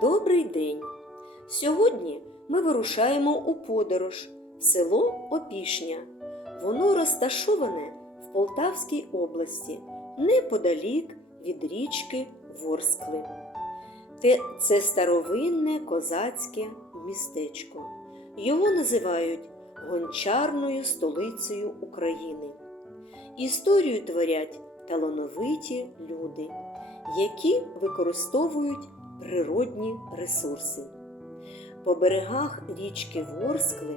Добрий день! Сьогодні ми вирушаємо у подорож в село Опішня. Воно розташоване в Полтавській області, неподалік від річки Ворскли. Це старовинне козацьке містечко. Його називають гончарною столицею України. Історію творять талановиті люди, які використовують природні ресурси. По берегах річки Ворскли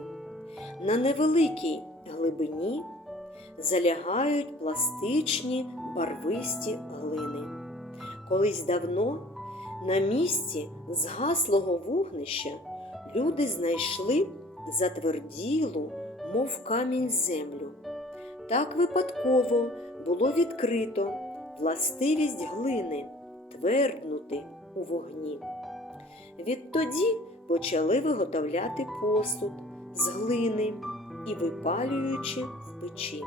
на невеликій глибині залягають пластичні барвисті глини. Колись давно на місці згаслого вогнища люди знайшли затверділу, мов камінь землю. Так випадково було відкрито властивість глини тверднути у вогні. Відтоді почали виготовляти посуд з глини і випалюючи в печі.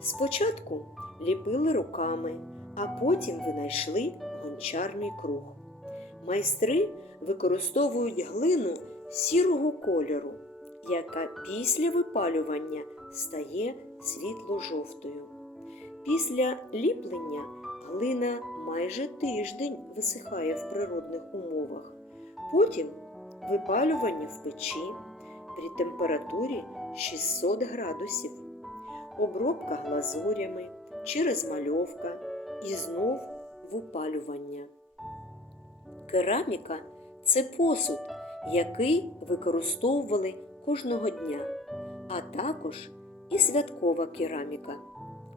Спочатку ліпили руками, а потім винайшли гончарний круг. Майстри використовують глину сірого кольору, яка після випалювання стає світло-жовтою. Після ліплення глина майже тиждень висихає в природних умовах. Потім випалювання в печі при температурі 600 градусів, обробка глазурями чи розмальовка і знов випалювання. Кераміка це посуд, який використовували кожного дня, а також і святкова кераміка,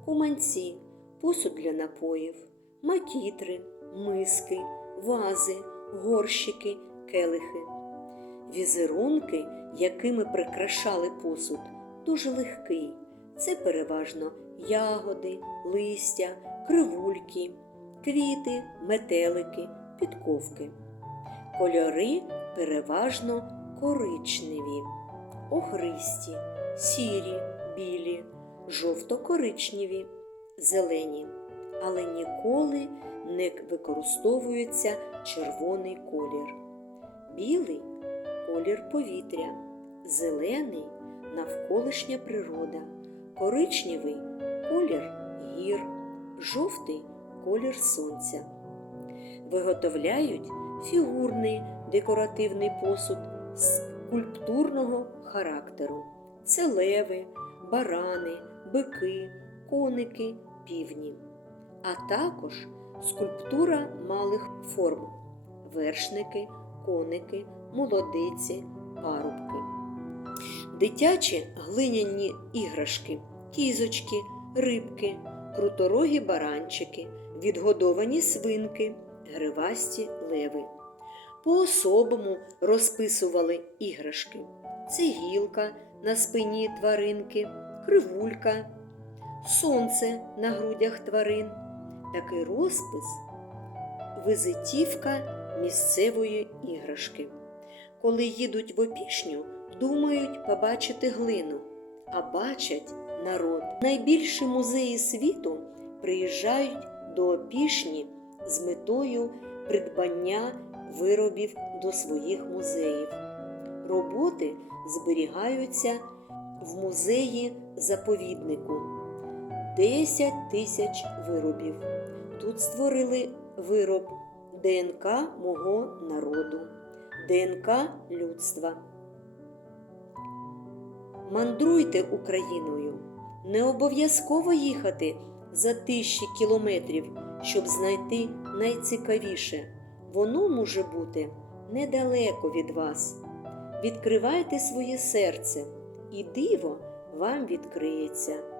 куманці, посуд для напоїв, макітри, миски, вази, горщики, келихи. Візерунки, якими прикрашали посуд, дуже легкий. Це переважно ягоди, листя, кривульки, квіти, метелики, підковки. Кольори переважно коричневі, охристі, сірі, білі, жовто-коричневі, зелені, але ніколи не використовується червоний колір. Білий колір повітря, зелений навколишня природа, коричневий колір гір, жовтий колір сонця. Виготовляють фігурний декоративний посуд скульптурного характеру. Це леви, барани, бики, коники, півні, а також скульптура малих форм вершники, коники, молодиці, парубки. Дитячі глиняні іграшки, кізочки, рибки, круторогі баранчики, відгодовані свинки, гривасті леви. По-особому розписували іграшки. Це гілка на спині тваринки, кривулька, сонце на грудях тварин. Такий розпис визитівка місцевої іграшки. Коли їдуть в опішню, думають побачити глину, а бачать народ. Найбільші музеї світу приїжджають до опішні з метою придбання виробів до своїх музеїв. Роботи зберігаються в музеї заповіднику 10 тисяч виробів. Тут створили вироб ДНК мого народу, ДНК людства. Мандруйте Україною. Не обов'язково їхати за тисячі кілометрів, щоб знайти найцікавіше. Воно може бути недалеко від вас. Відкривайте своє серце, і диво вам відкриється.